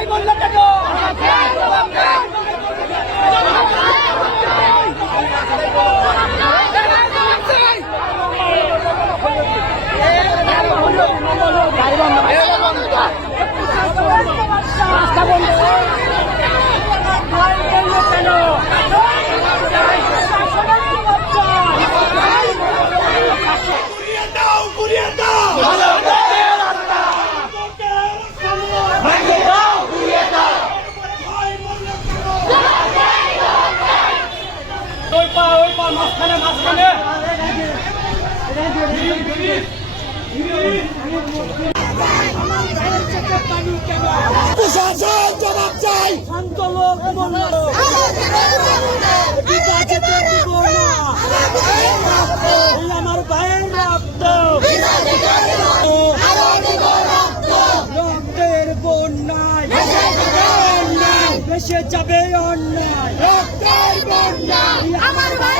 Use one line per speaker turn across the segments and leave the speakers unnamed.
চাই
মোল্লা কেন? মাঝখানে মাঝখানে। চাই আমার ভাইয়ের রক্ত। রক্তের বন্যায়। বেসে যাবে অন্যায়।
আমার ভাইয়ের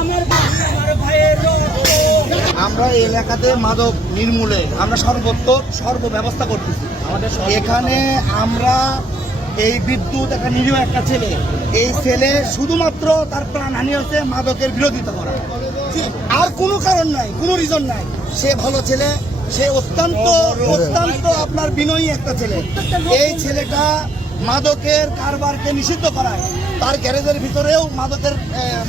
আমার আমার ভাইয়ের রক্ত আমরা
এই এলাকাতে মাদক নির্মূলে আমরা সর্বোত্তর সর্ব ব্যবস্থা করতেছি এখানে আমরা এই বিদ্যুৎ একটা নিরীহ একটা ছেলে। এই ছেলে শুধুমাত্র তার প্রাণহানি হচ্ছে মাদকের বিরোধিতা করা। আর কোনো কারণ নাই কোনো রিজন নাই। সে ভালো ছেলে সে অত্যন্ত অত্যন্ত আপনার বিনয়ী একটা ছেলে। এই ছেলেটা মাদকের কারবারকে নিষিদ্ধ করায়। তার গ্যারেজের ভিতরেও মাদকের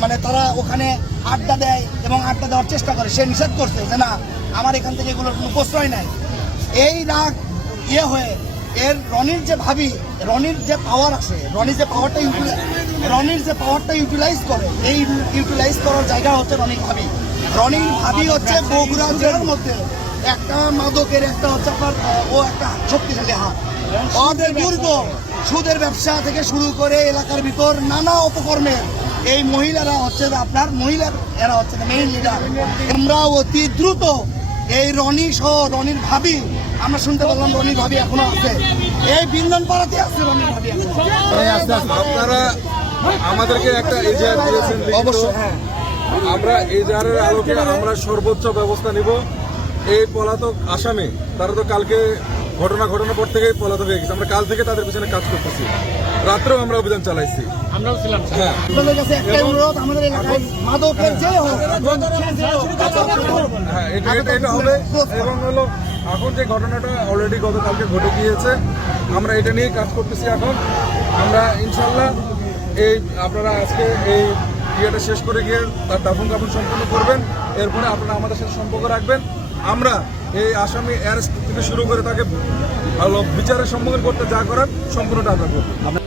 মানে তারা ওখানে আড্ডা দেয় এবং আড্ডা দেওয়ার চেষ্টা করে। সে নিষেধ করছে যে না, আমার এখান থেকে এগুলোর কোনো প্রশ্রয় নাই। এই রাগ ইয়ে হয়ে এর রনির যে ভাবি, রনির যে পাওয়ার আছে, রনির যে পাওয়ারটা রনির যে পাওয়ারটা ইউটিলাইজ করে, এই ইউটিলাইজ করার জায়গা হচ্ছে রনির ভাবি। রনির ভাবি হচ্ছে বগুড়া জেলার মধ্যে একটা মাদকের একটা হচ্ছে আপনার ও একটা শক্তিশালী হাত। অদের দুর্গ সুদের ব্যবসা থেকে শুরু করে এলাকার ভিতর নানা উপকর্মের এই মহিলারা হচ্ছে আপনার মহিলার এরা হচ্ছে মেইন লিডার আমরা অতি দ্রুত এই রনি সহ রনির ভাবি আমরা শুনতে পারলাম রনির ভাবি এখনও আছে। এই বিন্দন পাড়াতে আছে রনির ভাবি
আপনারা আমাদেরকে একটা এজাহার দিয়েছেন
অবশ্যই। হ্যাঁ
আমরা এজাহারের আলোকে আমরা সর্বোচ্চ ব্যবস্থা নিব। এই পলাতক আসামি তারা তো কালকে ঘটনা ঘটনার পর থেকেই পলাতক হয়ে গেছে। আমরা কাল থেকে তাদের পিছনে কাজ করতেছি। রাত্রেও আমরা অভিযান চালাইছি। হ্যাঁ। হ্যাঁ এটা এটা এটা হবে। এবং হলো এখন যে ঘটনাটা অলরেডি গতকালকে ঘটে গিয়েছে আমরা এটা নিয়ে কাজ করতেছি এখন। আমরা ইনশাল্লাহ এই আপনারা আজকে এই ইয়েটা শেষ করে গিয়ে তার দাফন কাফন সম্পূর্ণ করবেন। এরপরে আপনারা আমাদের সাথে সম্পর্ক রাখবেন। আমরা এই আসামি অ্যারেস্ট থেকে শুরু করে তাকে ভালো বিচারের সম্মুখীন করতে যা করার সম্পূর্ণটা আমরা করব।